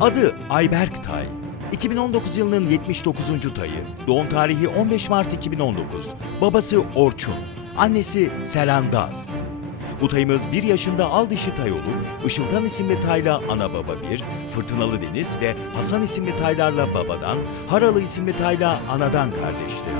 Adı Ayberk Tay. 2019 yılının 79. tayı. Doğum tarihi 15 Mart 2019. Babası Orçun. Annesi Serandaz. Bu tayımız 1 yaşında al dişi tay olup Işıltan isimli tayla ana baba bir, Fırtınalı Deniz ve Hasan isimli taylarla babadan, Haralı isimli tayla anadan kardeştir.